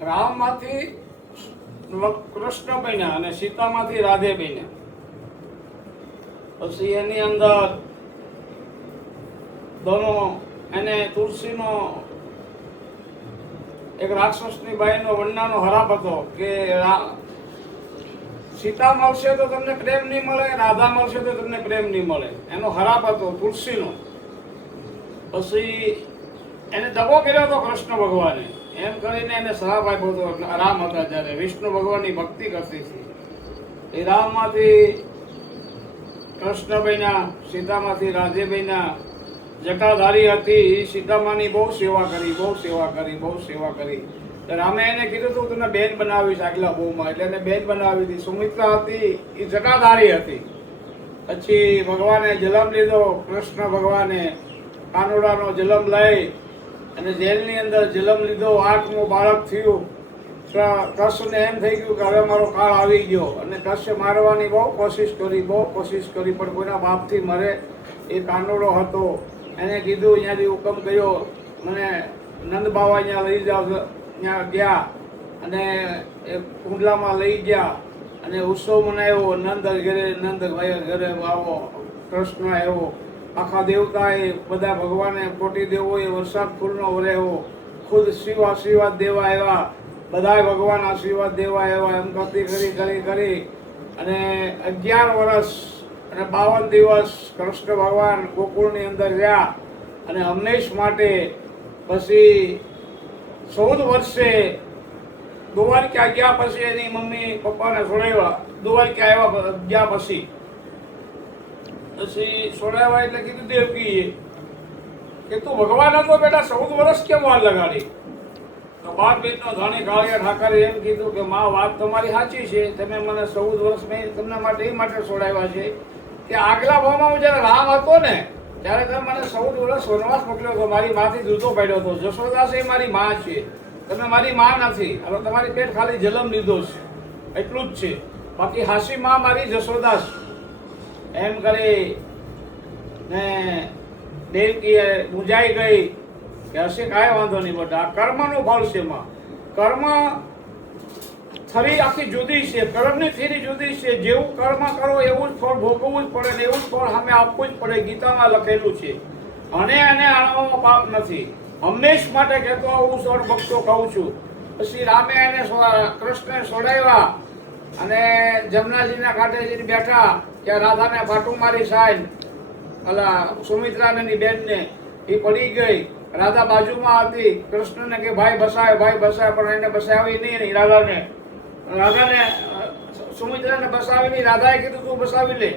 રામમાંથી કૃષ્ણ બન્યા અને સીતામાંથી રાધે બન્યા. પછી એની અંદર દોનો એને તુલસીનો એક રાક્ષસની બાઈનો વંડાનો હરાપ હતો કે સીતા મળશે તો તમને પ્રેમ નહીં મળે, રાધા મળશે તો તમને પ્રેમ નહીં મળે, એનો હરાપ હતો તુલસીનો. પછી એને દગો કર્યો હતો કૃષ્ણ ભગવાને, એમ કરીને એને શ્રાપ આપ્યો હતો. રામ હતા જ્યારે વિષ્ણુ ભગવાનની ભક્તિ કરતી હતી. એ રામમાંથી કૃષ્ણ બન્યા, સીતામાંથી રાધે બન્યા. જટાધારી હતી એ સીતામાની બહુ સેવા કરી, બહુ સેવા કરી, બહુ સેવા કરી. રામે એને કીધું હતું તને બેન બનાવીશ આગલા બહુમાં, એટલે એને બેન બનાવી હતી. સુમિત્રા હતી એ જટાધારી હતી. પછી ભગવાને જન્મ લીધો, કૃષ્ણ ભગવાને કાનુડાનો જન્મ લઈ અને જેલની અંદર જન્મ લીધો. 8મું બાળક થયું. કૃષ્ણને એમ થઈ ગયું કે હવે મારો કાળ આવી ગયો, અને કૃષ્ણ મારવાની બહુ કોશિશ કરી, બહુ કોશિશ કરી, પણ કોઈના બાપથી મરે એ કાનુડો હતો. એને કીધું, અહીંયાથી હુકમ કર્યો મને નંદ બાવા અહીંયા લઈ જાઓ. ત્યાં ગયા અને એ કુંડલામાં લઈ ગયા અને ઉત્સવ મનાવ્યો. નંદ ઘરે આવો, કૃષ્ણ આવ્યો. આખા દેવતાએ બધા ભગવાને કોટી દેવોએ વરસાદ ફૂલનો વરેવો. ખુદ શિવ આશીર્વાદ દેવા આવ્યા, બધાય ભગવાન આશીર્વાદ દેવા આવ્યા. એમ કરતી કરી અને 11 વર્ષ અને 52 દિવસ કૃષ્ણ ભગવાન ગોકુળની અંદર રહ્યા. અને હંમેશ માટે પછી 14 વર્ષે દ્વારકા ગયા. પછી એની મમ્મી પપ્પાને છોડાવ્યા. દ્વારકા આવ્યા ગયા પછી છોડાવ્યા એટલે કીધું દેવકીએ કે તું ભગવાન હતો બેટા, 14 વર્ષ કેમ વાર લગાડી? તો બાપ બેટનો ધણી કાળિયા ઠાકરે એમ કીધું કે માં વાત તમારી સાચી છે, તમે મને 14 વર્ષ મેં તમને માટે એ માટે છોડાવ્યા છે કે આગલા ભાવમાં જયારે રામ હતો ને ત્યારે તમે મને 14 વર્ષ વનવાસ મોકલ્યો હતો. મારી માંથી જુદો પાડ્યો હતો. જશોદા છે મારી માં છે, તમે મારી માં નથી. હવે તમારી પેટ ખાલી જન્મ લીધો છે એટલું જ છે, બાકી હાસી માં મારી જશોદા છે. એમ કરી ને દેવકીએ મૂંઝાઈ ગઈ કે હશે કાંઈ વાંધો નહીં બેટા, કર્મનું ફળ છે માં. કર્મ થરી આખી જુદી છે, કર્મની થીરી જુદી છે. જેવું કર્મ કરો એવું જ ફળ ભોગવવું જ પડે ને એવું જ ફળ સામે આપવું જ પડે. ગીતામાં લખેલું છે. અને આણવામાં પાપ નથી. હંમેશ માટે કહેતો હું સૌ ભક્તો કહું છું. પછી રામે એને કૃષ્ણને છોડાવ્યા અને જમનાજીના કાંઠે જઈને બેઠા. ત્યાં રાધાને પાટું મારી સાઈન અલા સુમિત્રાની બેનને એ પડી ગઈ. રાધા બાજુમાં હતી. કૃષ્ણને કે ભાઈ બસાય, ભાઈ બસાય, પણ એને બસાવી નહીં. રાધાને સુમિત્રાને બસાવી નહીં. રાધાએ કીધું તું બસાવી લે.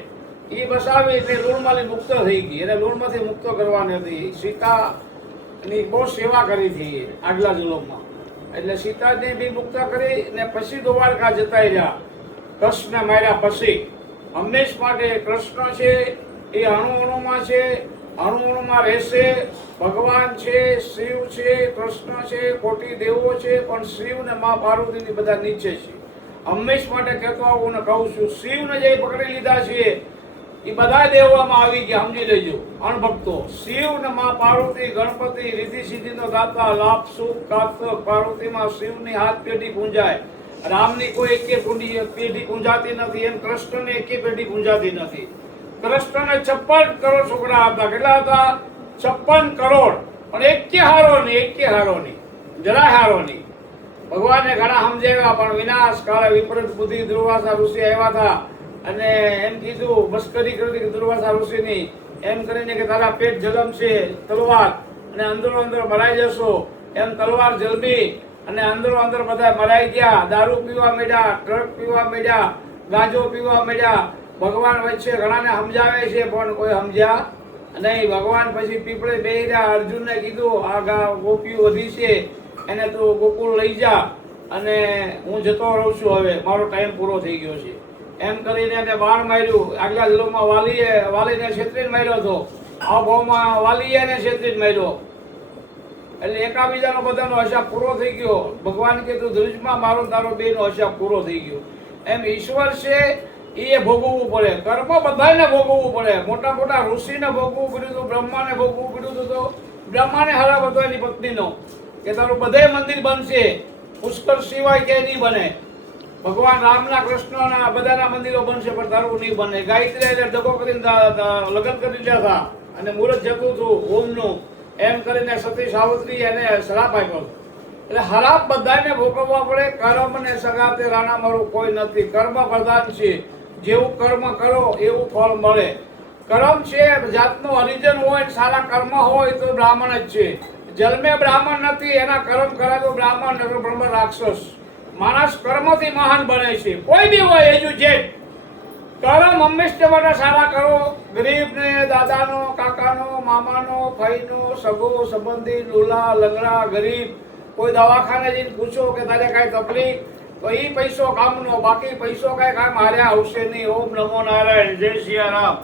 એ બસાવી એટલે લૂણમાંથી મુક્ત થઈ ગઈ. એને લૂણમાંથી મુક્ત કરવાની હતી. સીતાની બહુ સેવા કરી હતી આગલા જન્મમાં. એટલે સીતાને બી મુક્ત કરી ને પછી દ્વારકા જતા રહ્યા. કૃષ્ણ માર્યા પછી હંમેશ માટે કૃષ્ણ છે એ અણુમાં છે, અણુમાં રહેશે. ભગવાન છે, શિવ છે, કૃષ્ણ છે, કોટી દેવો છે, પણ શિવ ને મા પાર્વતીની બધા નીચે છે. હંમેશ માટે કહેતો આવું ને કહું છું, શિવને જે પકડી લીધા છે એ બધા દેવોમાં આવી ગયા. સમજી લેજો અણભક્તો. શિવ ને મા પાર્વતી, ગણપતિ, રીતિ સિદ્ધિનો દાતા, લાભ સુખ કાર્તક, પાર્વતીમાં શિવની હાથ પેઢી પૂંજાય. રામની કોઈ એકે પેઢી પૂંજાતી નથી, એમ કૃષ્ણની એકે પેઢી પૂંજાતી નથી. કૃષ્ણને 56 કરોડ છોકરા હતા. કેટલા હતા? 56 કરોડ. પણ એકે હારો નહીં, જરાય હારો નહીં. ભગવાને ઘણા સમજાવ્યા, પણ વિનાશ કાળે વિપરીત બુદ્ધિ દુર્વાસા ઋષિ આવ્યા હતા અને એમ કીધું મસ્કરી કરી દુર્વાસા ઋષિની. એમ કરીને કે તારા પેટ જલમશે તલવાર અને અંદરો અંદર મરાઈ જશો. એમ તલવાર જલમી અને અંદરો અંદર બધા મરાઈ ગયા. દારૂ પીવા માંડ્યા, ટ્રક પીવા માંડ્યા, ગાંજો પીવા માંડ્યા. ભગવાન વચ્ચે ઘણાને સમજાવે છે પણ કોઈ સમજ્યા નહીં. ભગવાન પછી પીપળે બેહી રહ્યા. અર્જુનને કીધું આ ગોપીઓ વધી છે એને તું ગોકુળ લઈ જા અને હું જતો રહું છું, હવે મારો ટાઈમ પૂરો થઈ ગયો છે. એમ કરીને એને બાણ માર્યું. આગલા જન્મમાં વાલીને છેતરીને માર્યો હતો. આ ભાવમાં વાલીએ એને છેતરીને માર્યો. એટલે એકાબીજાનો બધાનો હિસાબ પૂરો થઈ ગયો. ભગવાન કીધું ધ્રુજમાં મારો તારો બેનો હિસાબ પૂરો થઈ ગયો. એમ ઈશ્વર છે એ ભોગવવું પડે. કર્મ બધાને ભોગવવું પડે. મોટા મોટા ઋષિને ભોગવવું પડ્યું હતું, બ્રહ્માને ભોગવવું પડ્યું હતું. બ્રહ્માને હરાવ હતો એની પત્નીનો કે તારું બધે મંદિર બનશે પુષ્કર સિવાય કે નહીં બને. ભગવાન રામના કૃષ્ણના બધાના મંદિરો બનશે પણ તારું નહીં બને. ગાયત્રી એટલે ડગો કરીને લગ્ન કરી લીધા હતા અને મુહૂર્ત જતું હતું ઓમનું એમ કરીને સતી સાવિત્રી એને શ્રાપ આપ્યો. એટલે હરાપ બધાને ભોગવવા પડે. કર્મ ને સગાતે રાણા મારું કોઈ નથી. કર્મ પ્રધાન છે. જેવું કર્મ કરો એવું ફળ મળે. કર્મ છે જાતનું હરિજન હોય સારા કર્મ હોય તો બ્રાહ્મણ જ છે. જન્મે બ્રાહ્મણ નથી એના કર્મ કરાય તો બ્રાહ્મણ નગર બ્રહ્મ રાક્ષસ. માણસ કર્મથી મહાન બને છે. કોઈ બી હોય એજ્યુકેટ કર્મ હંમેશા માટે સારા કરો. ગરીબને દાદાનો કાકાનો મામાનો ભાઈનો સગો સંબંધી લુલા લંગડા ગરીબ કોઈ દવાખાને જઈને પૂછો કે તારે કાંઈ તકલીફ તો એ પૈસો કામનો. બાકી પૈસો કાંઈ કામ હાર્યા આવશે નહીં. ઓમ નમો નારાયણ. જય સિયા રામ.